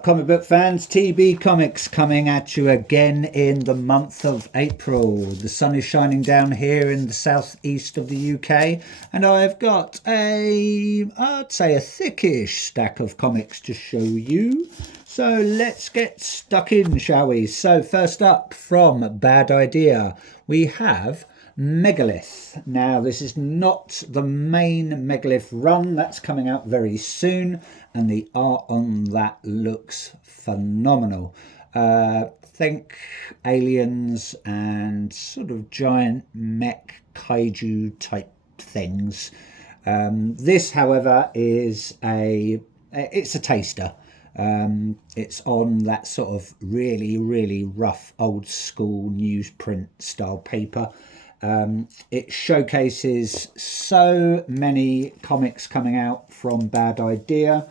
up, comic book fans? TB Comics coming at you again in the month of April. The sun is shining down here in the southeast of the UK, and I've got I'd say a thickish stack of comics to show you. So let's get stuck in, shall we? So first up, from Bad Idea, we have Megalith. Now, this is not the main Megalith run. That's coming out very soon, and the art on that looks phenomenal. Think aliens and sort of giant mech kaiju type things. This, however, is it's a taster. It's on that sort of really rough old school newsprint style paper. It showcases so many comics coming out from Bad Idea.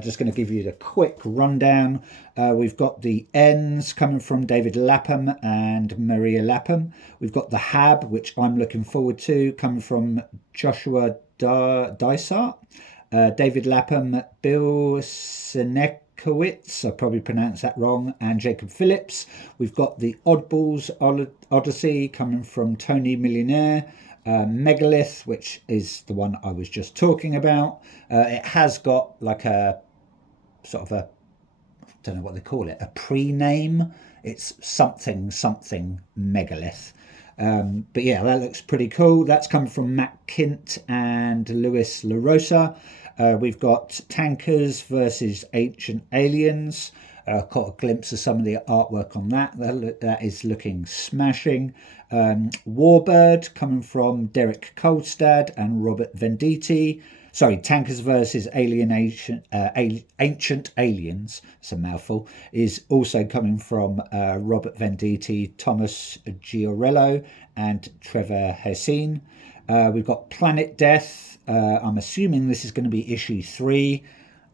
Just going to give you the quick rundown. We've got the Ends coming from David Lapham and Maria Lapham. We've got the Hab, which I'm looking forward to, coming from Joshua Dysart. David Lapham, Bill Sinekowitz, I probably pronounced that wrong, and Jacob Phillips. We've got the Oddballs Odyssey coming from Tony Millionaire. Megalith, which is the one I was just talking about. It has got like a sort of I don't know what they call it, a pre-name. It's something Megalith. But yeah, that looks pretty cool. That's coming from Matt Kint and Luis LaRosa. We've got Tankers versus Ancient Aliens. Caught a glimpse of some of the artwork on that. That is looking smashing. Warbird coming from Derek Kolstad and Robert Venditti. Sorry, Tankers versus Ancient Aliens, it's a mouthful, is also coming from Robert Venditti, Thomas Giorello and Trevor Hessine. We've got Planet Death. I'm assuming this is going to be issue 3,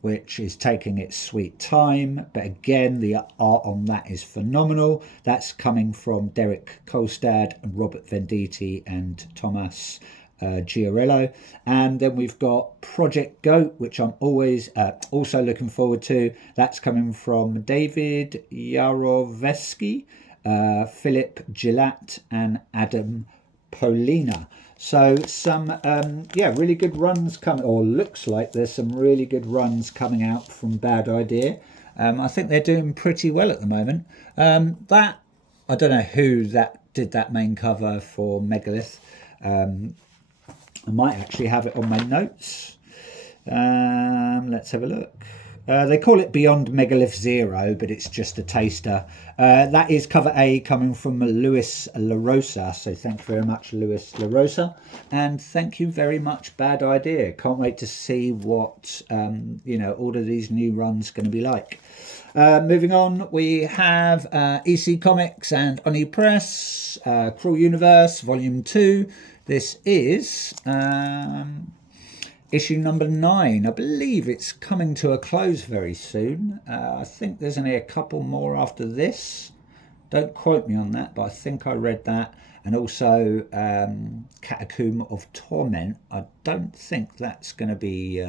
which is taking its sweet time. But again, the art on that is phenomenal. That's coming from Derek Kolstad and Robert Venditti and Thomas Giorello. And then we've got Project Goat, which I'm always also looking forward to. That's coming from David Yarovesky, Philip Gillette and Adam Polina. So some really good runs coming, or looks like there's some really good runs coming out from Bad Idea. I think they're doing pretty well at the moment. That I don't know who that did that main cover for Megalith. I might actually have it on my notes. Let's have a look. They call it Beyond Megalith Zero, but it's just a taster. That is cover A, coming from Luis LaRosa. So thank you very much, Luis LaRosa. And thank you very much, Bad Idea. Can't wait to see what, all of these new runs going to be like. Moving on, we have EC Comics and Oni Press, Cruel Universe, Volume 2. This is issue number 9. I believe it's coming to a close very soon. I think there's only a couple more after this. Don't quote me on that, but I think I read that. And also Catacomb of Torment. I don't think that's going to be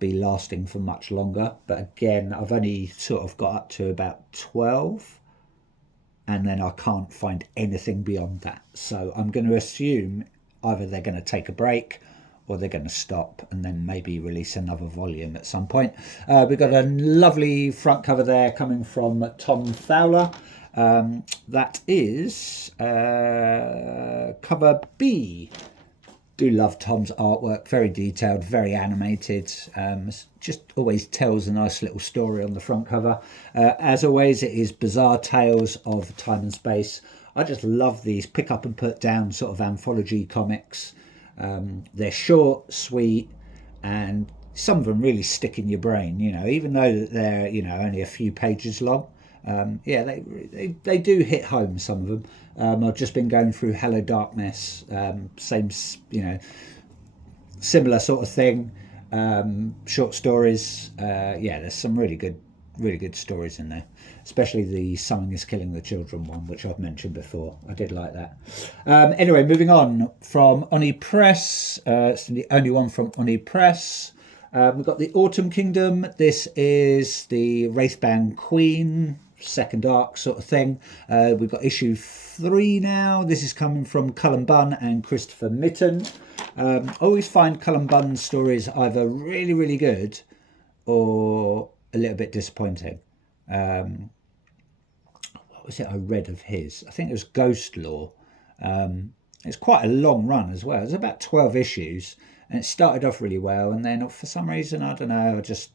lasting for much longer. But again, I've only sort of got up to about 12. And then I can't find anything beyond that. So I'm going to assume either they're going to take a break or they're going to stop and then maybe release another volume at some point. We've got a lovely front cover there coming from Tom Fowler. That is cover B. Do love Tom's artwork, very detailed, very animated. Just always tells a nice little story on the front cover. As always, it is Bizarre Tales of Time and Space. I just love these pick up and put down sort of anthology comics. They're short, sweet, and some of them really stick in your brain, even though they're, only a few pages long. They do hit home, some of them. I've just been going through Hello Darkness, same, similar sort of thing. Short stories. There's some really good stories in there, especially the Something is Killing the Children one, which I've mentioned before. I did like that. Anyway, moving on from Oni Press. It's the only one from Oni Press. We've got the Autumn Kingdom. This is the Wraithband Queen, second arc sort of thing. We've got issue 3 now. This is coming from Cullen Bunn and Christopher Mitten. I always find Cullen Bunn's stories either really, really good or a little bit disappointing. What was it I read of his? I think it was Ghost Law. It's quite a long run as well. It's about 12 issues, and it started off really well, and then for some reason, I don't know, I just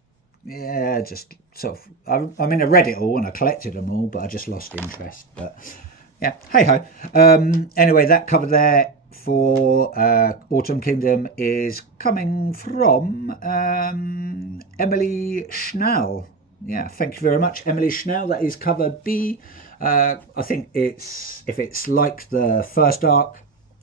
sort of, I mean, I read it all and I collected them all, but I just lost interest. But yeah, hey ho. Anyway, that cover there for Autumn Kingdom is coming from Emily Schnell. Yeah, thank you very much, Emily Schnell. That is cover B. I think if it's like the first arc,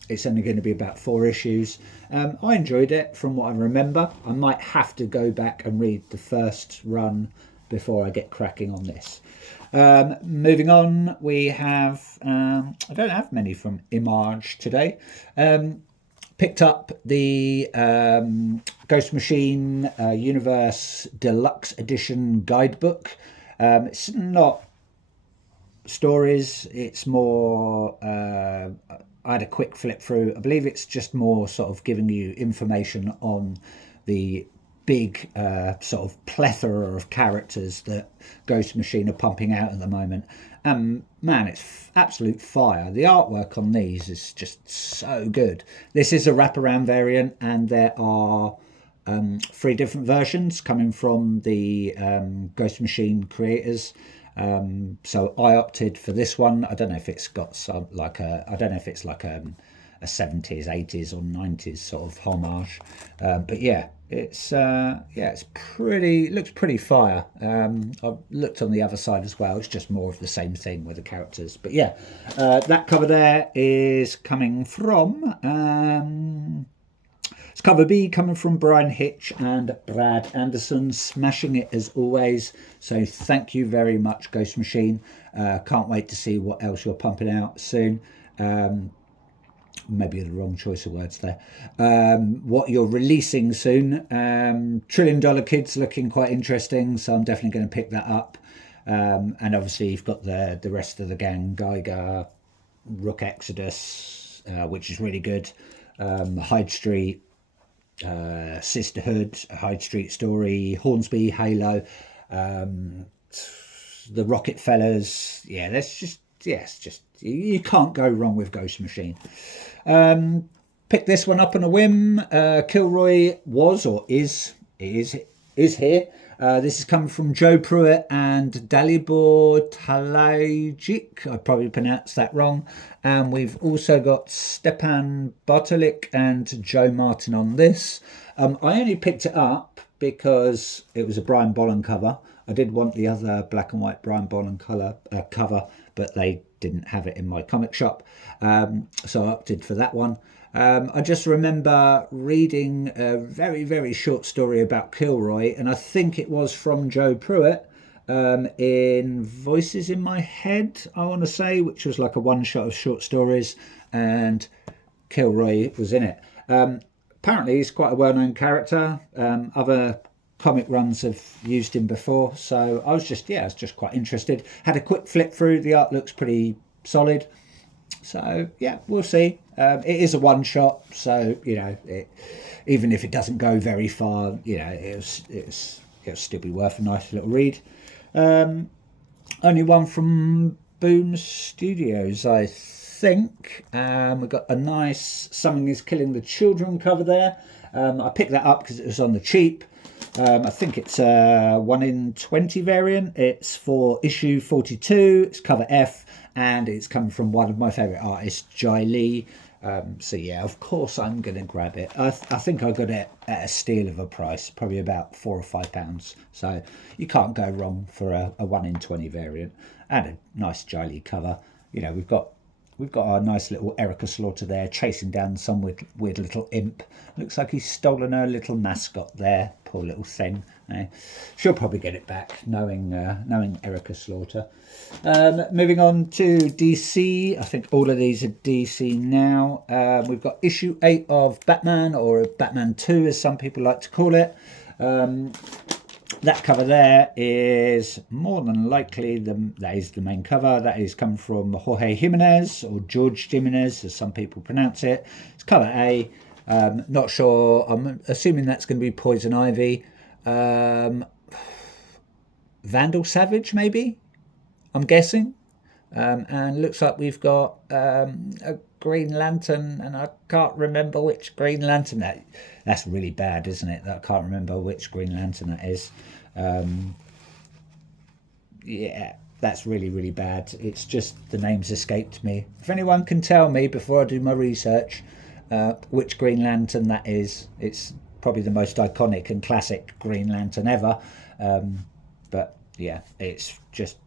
it's only going to be about 4 issues. I enjoyed it from what I remember. I might have to go back and read the first run before I get cracking on this. Moving on, we have, I don't have many from Image today. Picked up the Ghost Machine Universe Deluxe Edition guidebook. It's not stories, it's more, I had a quick flip through. I believe it's just more sort of giving you information on the big sort of plethora of characters that Ghost Machine are pumping out at the moment. Man, it's absolute fire. The artwork on these is just so good. This is a wraparound variant, and there are 3 different versions coming from the Ghost Machine creators. So I opted for this one. I don't know if it's got some like I don't know if it's like a 70s, 80s, or 90s sort of homage. But yeah, it's pretty. It looks pretty fire. I've looked on the other side as well. It's just more of the same thing with the characters. But yeah, that cover there is coming from. It's cover B, coming from Brian Hitch and Brad Anderson, smashing it as always. So thank you very much, Ghost Machine. Can't wait to see what else you're pumping out soon. Maybe the wrong choice of words there. What you're releasing soon. $1 Trillion Kids looking quite interesting, so I'm definitely going to pick that up. And obviously you've got the rest of the gang, Geiger, Rook Exodus, which is really good. Hyde Street, Sisterhood, Hyde Street Story, Hornsby, Halo, the Rocket Fellas. Yeah, that's just, it's just, you can't go wrong with Ghost Machine. Picked this one up on a whim. Kilroy was, or is here. This is coming from Joe Pruitt and Dalibor Talajic. I probably pronounced that wrong. And we've also got Stepan Bartolik and Joe Martin on this. I only picked it up because it was a Brian Bolland cover. I did want the other black and white Brian Bolland cover, but they didn't have it in my comic shop. So I opted for that one. I just remember reading a very, very short story about Kilroy, and I think it was from Joe Pruitt, in Voices in My Head, I want to say, which was like a one-shot of short stories, and Kilroy was in it. Apparently he's quite a well-known character. Other comic runs have used him before, so I was just quite interested. Had a quick flip through. The art looks pretty solid. So yeah, we'll see. It is a one shot, so even if it doesn't go very far, it'll still be worth a nice little read. Only one from Boom Studios, I think. We've got a nice Something Is Killing the Children cover there. I picked that up because it was on the cheap. I think it's a 1 in 20 variant. It's for issue 42. It's cover F, and it's coming from one of my favourite artists, Jai Lee. So yeah, of course I'm going to grab it. I think I got it at a steal of a price, probably about £4 or £5. So you can't go wrong for a 1 in 20 variant and a nice Jai Lee cover. We've got our nice little Erica Slaughter there, chasing down some weird little imp. Looks like he's stolen her little mascot there. Poor little thing. She'll probably get it back, knowing Erica Slaughter. Moving on to DC. I think all of these are DC now. We've got issue 8 of Batman, or Batman 2 as some people like to call it. That cover there is more than likely that is the main cover. That is come from Jorge Jimenez, or George Jimenez, as some people pronounce it. It's cover A. Not sure. I'm assuming that's going to be Poison Ivy. Vandal Savage, maybe? I'm guessing. And looks like we've got a Green Lantern, and I can't remember which Green Lantern that's really bad, isn't it? That I can't remember which Green Lantern that is. Yeah, that's really, really bad. It's just the names escaped me. If anyone can tell me before I do my research which Green Lantern that is, it's probably the most iconic and classic Green Lantern ever. But yeah, it's just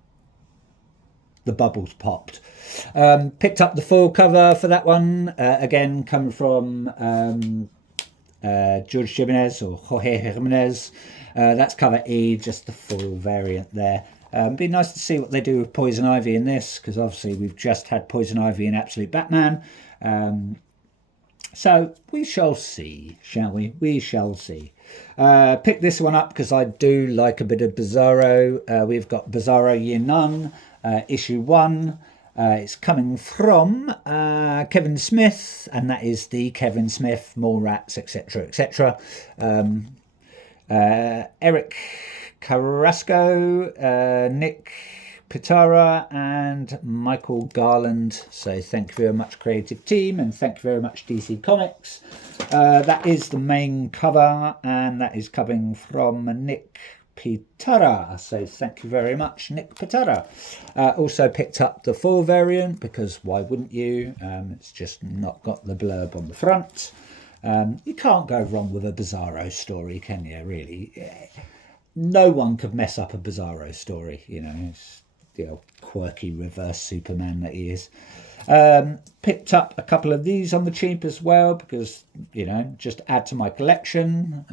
the bubbles popped. Picked up the full cover for that one. Again, coming from George Jimenez, or Jorge Jimenez. That's cover E, just the full variant there. Be nice to see what they do with Poison Ivy in this, because obviously we've just had Poison Ivy in Absolute Batman. So we shall see, shall we? We shall see. Pick this one up because I do like a bit of Bizarro. We've got Bizarro Year None, issue 1. It's coming from Kevin Smith, and that is the Kevin Smith, More Rats, etc., etc. Eric Carrasco, Nick Pitara, and Michael Garland. So thank you very much, creative team, and thank you very much, DC Comics. That is the main cover, and that is coming from Nick Pitara. So thank you very much, Nick Pitara. Also picked up the full variant, because why wouldn't you? It's just not got the blurb on the front. You can't go wrong with a Bizarro story, can you, really? No one could mess up a Bizarro story, you know. It's the old quirky reverse Superman that he is. Picked up a couple of these on the cheap as well, because, you know, just add to my collection.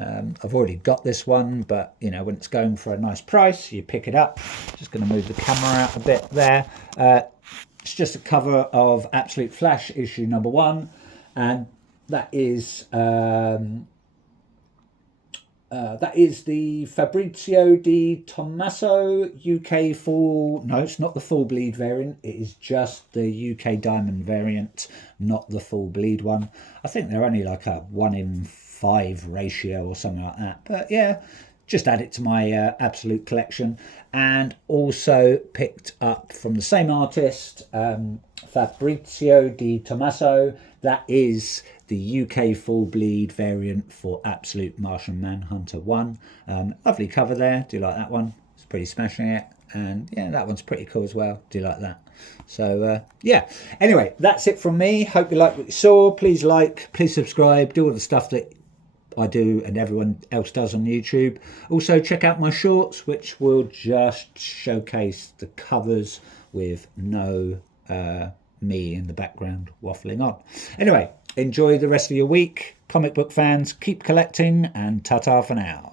I've already got this one, but, you know, when it's going for a nice price, you pick it up. Just going to move the camera out a bit there. It's just a cover of Absolute Flash issue number 1, and that is the Fabrizio Di Tommaso UK full... No, it's not the full bleed variant. It is just the UK Diamond variant, not the full bleed one. I think they're only like a 1:5 ratio or something like that. But yeah, just add it to my Absolute collection. And also picked up from the same artist, Fabrizio Di Tommaso. That is the UK full bleed variant for Absolute Martian Manhunter 1. Lovely cover there. Do you like that one? It's pretty smashing it. And yeah, that one's pretty cool as well. Do you like that? So yeah. Anyway, that's it from me. Hope you liked what you saw. Please like, please subscribe. Do all the stuff that I do and everyone else does on YouTube. Also check out my shorts, which will just showcase the covers with no me in the background waffling on. Anyway, enjoy the rest of your week. Comic book fans, keep collecting, and ta-ta for now.